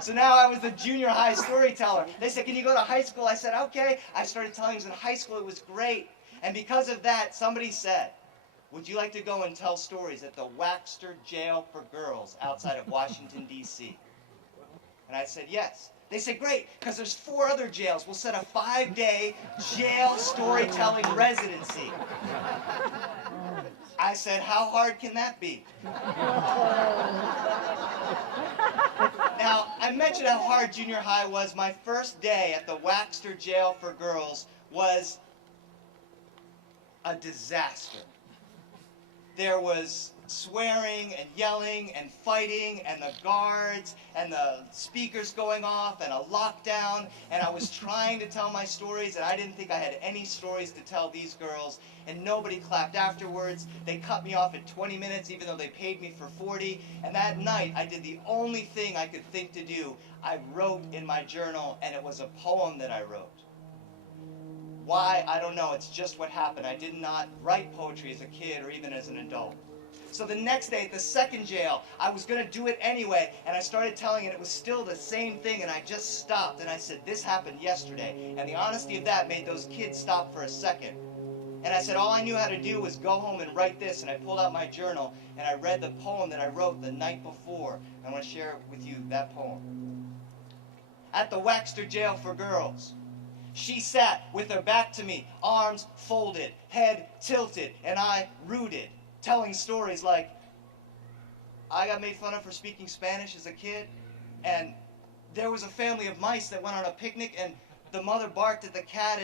So now I was the junior high storyteller. They said, can you go to high school? I said, okay. I started telling them in high school. It was great. And because of that, somebody said, would you like to go and tell stories at the Waxter Jail for Girls outside of Washington, D.C.? And I said, yes. They said, great, because there's 4 other jails. We'll set a 5-day jail storytelling residency. I said, how hard can that be? Now, I mentioned how hard junior high was. My first day at the Waxter Jail for Girls was a disaster. There was swearing and yelling and fighting and the guards and the speakers going off and a lockdown, and I was trying to tell my stories and I didn't think I had any stories to tell these girls, and nobody clapped afterwards. They cut me off at 20 minutes even though they paid me for 40, and that night I did the only thing I could think to do. I wrote in my journal, and it was a poem that I wrote. Why? I don't know. It's just what happened. I did not write poetry as a kid or even as an adult. So the next day at the second jail, I was going to do it anyway, and I started telling it. It was still the same thing, and I just stopped, and I said, this happened yesterday. And the honesty of that made those kids stop for a second. And I said, all I knew how to do was go home and write this, and I pulled out my journal, and I read the poem that I wrote the night before. I want to share with you that poem. At the Waxter Jail for Girls, she sat with her back to me, arms folded, head tilted, and I rooted, telling stories like, I got made fun of for speaking Spanish as a kid, and there was a family of mice that went on a picnic, and the mother barked at the cat,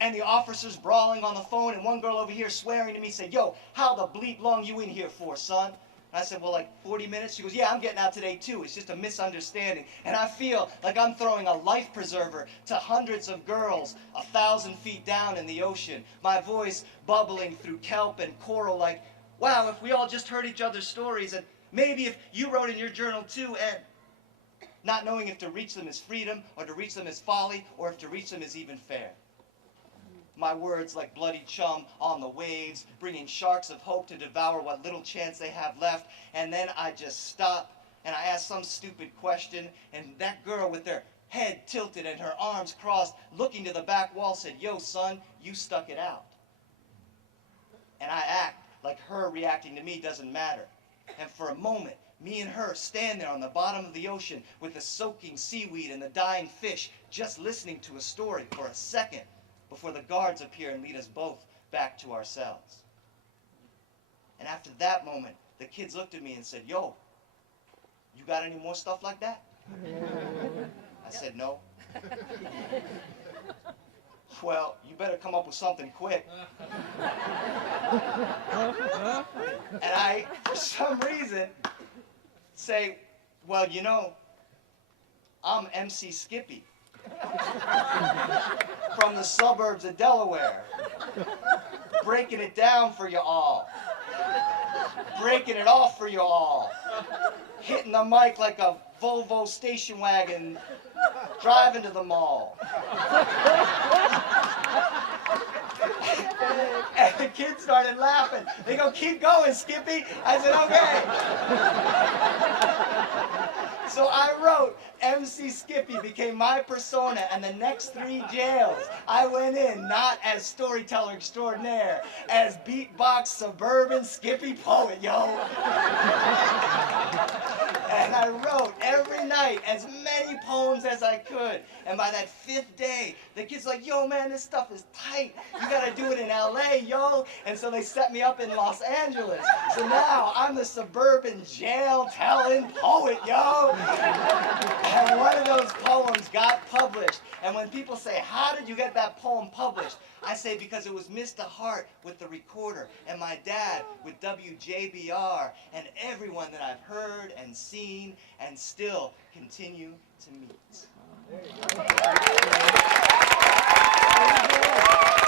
and the officers brawling on the phone, and one girl over here swearing to me said, yo, how the bleep long you in here for, son? And I said, well, like 40 minutes? She goes, yeah, I'm getting out today too. It's just a misunderstanding. And I feel like I'm throwing a life preserver to hundreds of girls 1,000 feet down in the ocean. My voice bubbling through kelp and coral like, wow, if we all just heard each other's stories, and maybe if you wrote in your journal too, and not knowing if to reach them is freedom, or to reach them is folly, or if to reach them is even fair. My words like bloody chum on the waves, bringing sharks of hope to devour what little chance they have left. And then I just stop and I ask some stupid question, and that girl with her head tilted and her arms crossed, looking to the back wall, said, yo, son, you stuck it out. And I act like her reacting to me doesn't matter. And for a moment, me and her stand there on the bottom of the ocean with the soaking seaweed and the dying fish, just listening to a story for a second, before the guards appear and lead us both back to our cells. And after that moment, the kids looked at me and said, yo, you got any more stuff like that? I said, no. Well, you better come up with something quick. And I, for some reason, say, well, you know, I'm MC Skippy. From the suburbs of Delaware, breaking it down for you all, breaking it off for you all, hitting the mic like a Volvo station wagon, driving to the mall. And the kids started laughing. They go, keep going, Skippy. I said, okay. So I wrote, MC Skippy became my persona, and the next 3 jails, I went in not as storyteller extraordinaire, as beatbox suburban Skippy poet, yo. And I wrote every night as many poems as I could. And by that 5th day, the kids like, yo, man, this stuff is tight. You gotta do it in LA, yo. And so they set me up in Los Angeles. So now I'm the suburban jail-telling poet, yo. And one of those poems got published. And when people say, how did you get that poem published? I say, because it was Mr. Hart with the recorder, and my dad with WJBR, and everyone that I've heard and seen and still continue to meet. There you go.